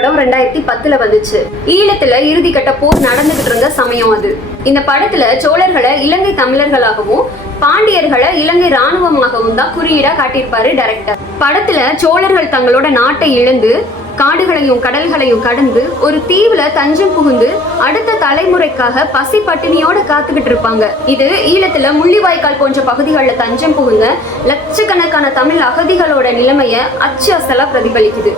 படம் 2010 வந்துச்சு. ஈழத்துல இறுதிக்கட்ட போர் நடந்துகிட்டு இருந்த சமயம் அது. இந்த படத்துல சோழர்களை இலங்கை தமிழர்களாகவும் பாண்டியர்களை இலங்கை ராணுவமாகவும் தான் குறியீடா காட்டியிருப்பாரு டைரக்டர். படத்துல சோழர்கள் தங்களோட நாட்டை இழந்து காடுகளையும் கடல்களையும் கடந்து ஒரு தீவுல தஞ்சம் புகுந்து அடுத்த தலைமுறைக்காக பசி பட்டினியோட காத்துக்கிட்டு இருப்பாங்க. இது ஈழத்துல முள்ளிவாய்க்கால் போன்ற பகுதிகளில் தஞ்சம் புகுந்த லட்சக்கணக்கான தமிழ் அகதிகளோட நிலைமைய அச்சு அசலா பிரதிபலிக்குது.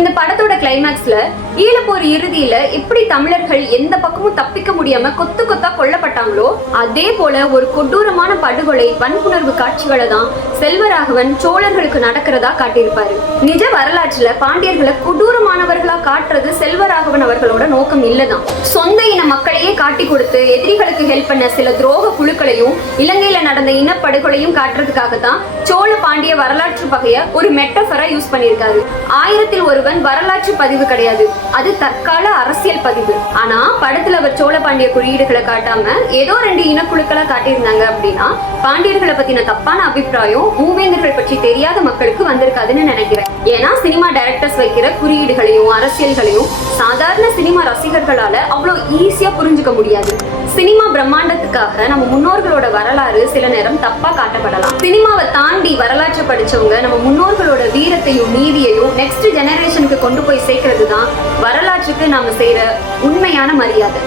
இந்த படத்தோட கிளைமேக்ஸ்ல ஈழப்போர் இறுதியில எப்படி தமிழர்கள் எந்த பக்கமும் தப்பிக்க முடியாம கொத்து கொத்தா கொல்லப்பட்டாங்களோ அதே போல ஒரு கொடூரமான படுகொலை வன்புணர்வு காட்சிகளை தான் செல்வராகவன் சோழர்களுக்கு நடக்கிறதா காட்டியிருப்பாரு. நிஜ வரலாற்றுல பாண்டியர்களை கொடூரமானவர்களா காட்டுறது செல்வராகவன் அவர்களோட நோக்கம் இல்லதான். சொந்த இன மக்களையே காட்டி கொடுத்து எதிரிகளுக்கு ஹெல்ப் பண்ண சில துரோக குழுக்களையும் இலங்கையில நடந்த இனப்படுகொலையும் காட்டுறதுக்காக தான் சோழ பாண்டிய வரலாற்று வகைய ஒரு மெட்டபரா யூஸ் பண்ணியிருக்காரு. 1000 ஒருவன் வரலாற்று பதிவு கிடையாது, அது தற்கால அரசியல் பதிவு. ஆனா படத்துல அவர் சோழ பாண்டிய குறியீடுகளை காட்டாம ஏதோ 2 இனக்குழுக்களா காட்டியிருந்தாங்க அப்படின்னா பாண்டியர்களை பத்தின தப்பான அபிப்பிராயம் மூவேந்தர்கள் பற்றி தெரியாத மக்களுக்கு வந்திருக்காதுன்னு நினைக்கிறேன். ஏன்னா சினிமா டைரக்டர்ஸ் வைக்கிற குறியீடுகளையும் அரசியல்களையும் சாதாரண சினிமா ரசிகர்களால அவ்வளவு ஈஸியா புரிஞ்சுக்க முடியாது. சினிமா பிரம்மாண்டத்துக்காக நம்ம முன்னோர்களோட வரலாறு சில நேரம் தப்பா காட்டப்படலாம். சினிமாவை தாண்டி வரலாற்றை படிச்சவங்க நம்ம முன்னோர்களோட வீரத்தையும் நீதியையும் நெக்ஸ்ட் ஜெனரேஷனுக்கு கொண்டு போய் சேர்க்கறது தான் வரலாற்றுக்கு நாம செய்யற உண்மையான மரியாதை.